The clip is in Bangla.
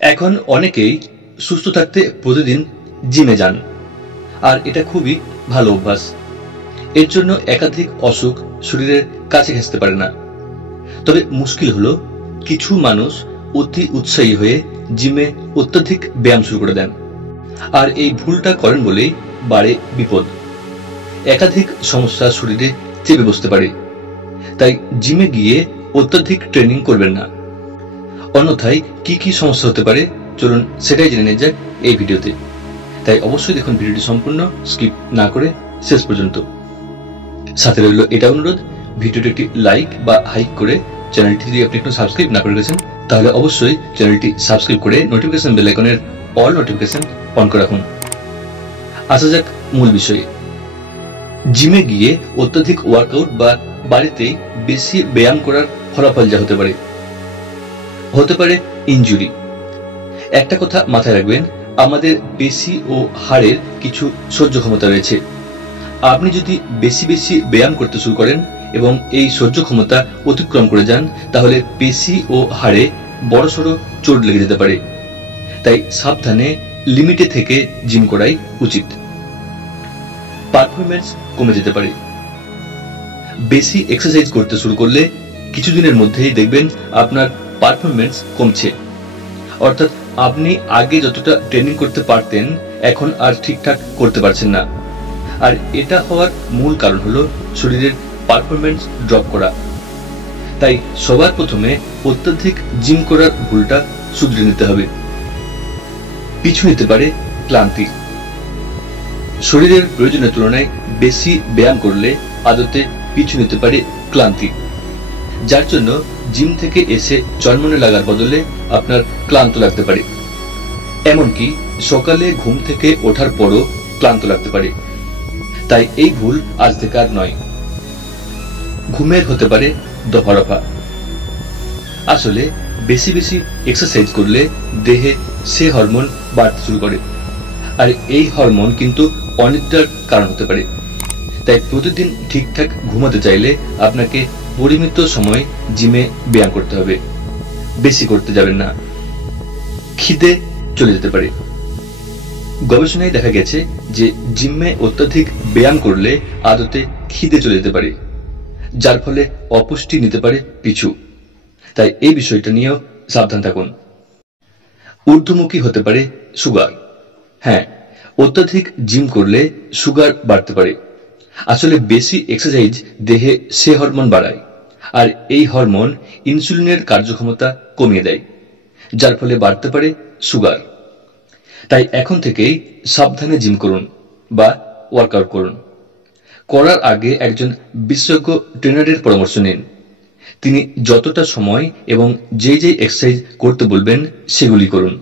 এখন অনেকেই সুস্থ থাকতে প্রতিদিন জিমে যান, আর এটা খুবই ভালো অভ্যাস। এর জন্য একাধিক অসুখ শরীরের কাছে ঘেঁষতে পারে না। তবে মুশকিল হলো, কিছু মানুষ অতি উৎসাহী হয়ে জিমে অত্যাধিক ব্যায়াম শুরু করে দেন, আর এই ভুলটা করেন বলেই বাড়ে বিপদ। একাধিক সমস্যা শরীরে চেপে বসতে পারে। তাই জিমে গিয়ে অত্যাধিক ট্রেনিং করবেন না। অন্যথায় কি কি সমস্যা হতে পারে, চলুন সেটাই জেনে নেওয়া যাক এই ভিডিওতে। তাই অবশ্যই দেখুন ভিডিওটি সম্পূর্ণ, স্কিপ না করে শেষ পর্যন্ত। সাথে রইল এটা অনুরোধ, ভিডিওটি একটি লাইক বা হাইক করে চ্যানেলটি যদি আপনি একটু সাবস্ক্রাইব না করে গেছেন, তাহলে অবশ্যই চ্যানেলটি সাবস্ক্রাইব করে নোটিফিকেশন বেল আইকনের অল নোটিফিকেশন অন করে রাখুন। আসা যাক মূল বিষয়ে। জিমে গিয়ে অত্যাধিক ওয়ার্কআউট বা বাড়িতেই বেশি ব্যায়াম করার ফলাফল যা হতে পারে ইনজুরি। একটা কথা মাথায় রাখবেন, আমাদের পেশি ও হাড়ের কিছু সহ্য ক্ষমতা রয়েছে। আপনি যদি বেশি বেশি ব্যায়াম করতে শুরু করেন এবং এই সহ্য ক্ষমতা অতিক্রম করে যান, তাহলে পেশি ও হাড়ে বড়সড় চোট লেগে যেতে পারে। তাই সাবধানে লিমিটে থেকে জিম করাই উচিত। পারফরম্যান্স কমে যেতে পারে। বেশি এক্সারসাইজ করতে শুরু করলে কিছুদিনের মধ্যেই দেখবেন আপনার পারফরম্যান্স কমছে। অর্থাৎ আপনি আগে যতটা ট্রেনিং করতে পারতেন, এখন আর ঠিকঠাক করতে পারছেন না। আর এটা হওয়ার মূল কারণ হলো শরীরের পারফরম্যান্স ড্রপ করা। তাই সবার প্রথমে অত্যাধিক জিম করার ভুলটা শুধরে নিতে হবে। পিছু নিতে পারে ক্লান্তি। শরীরের প্রয়োজনের তুলনায় বেশি ব্যায়াম করলে আদতে পিছু নিতে পারে ক্লান্তি, যার জন্য জিম থেকে এসে চনমনে লাগার বদলে আপনার ক্লান্ত লাগতে পারে। এমনকি সকালে ঘুম থেকে ওঠার পরও ক্লান্ত লাগতে পারে। তাই এই ভুল আজ থেকে আর নয়। ঘুমের হতে পারে দফারফা। আসলে বেশি বেশি এক্সারসাইজ করলে দেহে সে হরমোন বাড়তে শুরু করে, আর এই হরমোন কিন্তু অনিদ্রার কারণ হতে পারে। তাই প্রতিদিন ঠিকঠাক ঘুমাতে চাইলে আপনাকে পরিমিত সময় জিমে ব্যায়াম করতে হবে, বেশি করতে যাবেন না। খিদে চলে যেতে পারে। গবেষণায় দেখা গেছে যে জিমে অত্যাধিক ব্যায়াম করলে আদতে খিদে চলে যেতে পারে, যার ফলে অপুষ্টি নিতে পারে পিছু। তাই এই বিষয়টা নিয়েও সাবধান থাকুন। ঊর্ধ্বমুখী হতে পারে সুগার। হ্যাঁ, অত্যাধিক জিম করলে সুগার বাড়তে পারে। আসলে বেশি এক্সারসাইজ দেহে সে হরমোন বাড়ায়, আর এই হরমোন ইনসুলিনের কার্যক্ষমতা কমিয়ে দেয়, যার ফলে বাড়তে পারে সুগার। তাই এখন থেকেই সাবধানে জিম করুন বা ওয়ার্কআউট করুন। করার আগে একজন বিশেষজ্ঞ ট্রেনারের পরামর্শ নিন। তিনি যতটা সময় এবং যে এক্সারসাইজ করতে বলবেন সেগুলি করুন।